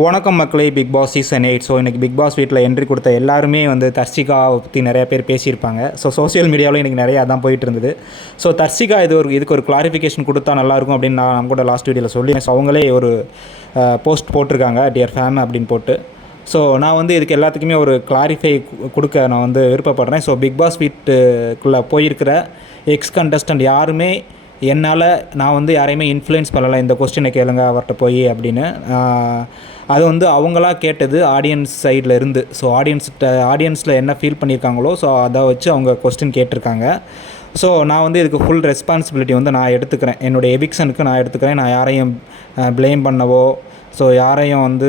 வணக்கம் மக்களே, big Boss season 8. So இன்றைக்கி பிக் பாஸ் வீட்டில் என்ட்ரி கொடுத்த எல்லாருமே தர்ஷிகா பற்றி நிறையா பேர் பேசியிருப்பாங்க. ஸோ சோஷியல் மீடியாவில் இன்றைக்கி நிறையா அதான் போயிட்டு இருந்தது. ஸோ தர்ஷிகா இதுக்கு ஒரு கிளாரிஃபிகேஷன் கொடுத்தா நல்லாயிருக்கும் அப்படின்னு நான் கூட லாஸ்ட் வீடியோவில் சொல்லி, ஸோ அவங்களே ஒரு போஸ்ட் போட்டிருக்காங்க, டியர் ஃபேம் அப்படின்னு போட்டு. ஸோ நான் இதுக்கு எல்லாத்துக்குமே ஒரு கிளாரிஃபை கொடுக்க நான் விருப்பப்படுறேன். ஸோ பிக் பாஸ் வீட்டுக்குள்ளே போயிருக்கிற எக்ஸ் கண்டஸ்டன்ட் யாருமே நான் யாரையுமே இன்ஃப்ளூயன்ஸ் பண்ணலை, இந்த கொஸ்டினை கேளுங்க அவர்கிட்ட போய் அப்படின்னு. அது அவங்களா கேட்டது ஆடியன்ஸ் சைடில் இருந்து. ஸோ ஆடியன்ஸில் என்ன ஃபீல் பண்ணியிருக்காங்களோ ஸோ அதை வச்சு அவங்க கொஸ்டின் கேட்டிருக்காங்க. ஸோ நான் இதுக்கு ஃபுல் ரெஸ்பான்சிபிலிட்டி நான் எடுத்துக்கிறேன். என்னுடைய எவிக்ஷனுக்கு நான் எடுத்துக்கிறேன். நான் யாரையும் ப்ளேம் பண்ணவோ ஸோ யாரையும்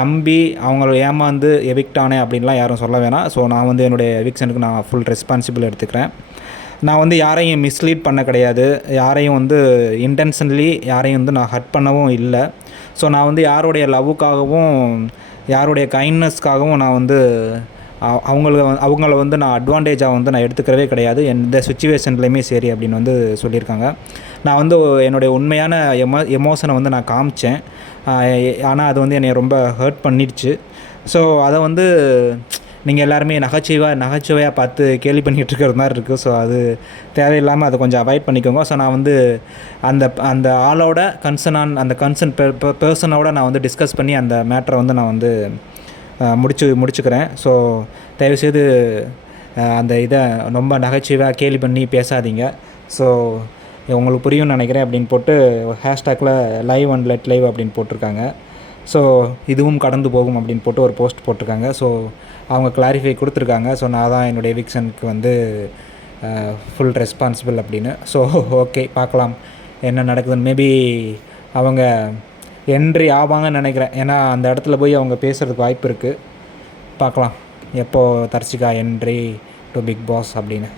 நம்பி அவங்கள ஏமாந்து எவிக்ட் ஆனேன் அப்படின்லாம் யாரும் சொல்ல வேணாம். ஸோ நான் என்னுடைய எவிக்ஷனுக்கு நான் ஃபுல் ரெஸ்பான்சிபிள் எடுத்துக்கிறேன். நான் யாரையும் மிஸ்லீட் பண்ண கிடையாது, யாரையும் இன்டென்ஷனலி யாரையும் நான் ஹர்ட் பண்ணவும் இல்லை. ஸோ நான் யாருடைய லவ்வுக்காகவும் யாருடைய கைண்ட்னஸ்க்காகவும் நான் அவங்கள நான் அட்வான்டேஜாக நான் எடுத்துக்கிறவே கிடையாது. எந்த சுச்சுவேஷன்லையுமே சரி அப்படின்னு சொல்லியிருக்காங்க. நான் என்னுடைய உண்மையான எமோஷனை நான் காமிச்சேன். ஆனால் அது என்னை ரொம்ப ஹர்ட் பண்ணிடுச்சு. ஸோ அதை நீங்கள் எல்லாருமே நகைச்சுவையாக பார்த்து கேலி பண்ணிகிட்டு இருக்கிற மாதிரி இருக்குது. ஸோ அது தேவையில்லாமல் அதை கொஞ்சம் அவாய்ட் பண்ணிக்கோங்க. ஸோ நான் அந்த ஆளோட அந்த கன்சர்ன் பர்சனோட நான் டிஸ்கஸ் பண்ணி அந்த மேட்டரை நான் முடிச்சுக்கிறேன். ஸோ தயவுசெய்து அந்த இதை ரொம்ப நகைச்சுவையாக கேலி பண்ணி பேசாதீங்க. ஸோ உங்களுக்கு புரியும்னு நினைக்கிறேன் அப்படின்னு போட்டு ஹேஷ்டேக்கில் லைவ் அண்ட் லெட் லைவ் அப்படின்னு போட்டிருக்காங்க. ஸோ இதுவும் கடந்து போகும் அப்படின்னு போட்டு ஒரு போஸ்ட் போட்டிருக்காங்க. ஸோ அவங்க கிளாரிஃபை கொடுத்துருக்காங்க. ஸோ நான் தான் என்னுடைய எவிக்ஷனுக்கு ஃபுல் ரெஸ்பான்சிபிள் அப்படின்னு. ஸோ ஓகே, பார்க்கலாம் என்ன நடக்குதுன்னு. மேபி அவங்க என்ட்ரி ஆவாங்கன்னு நினைக்கிறேன். ஏன்னா அந்த இடத்துல போய் அவங்க பேசுகிறதுக்கு வாய்ப்பு இருக்குது. பார்க்கலாம் எப்போது Darshika entry to Bigg Boss அப்படின்னு.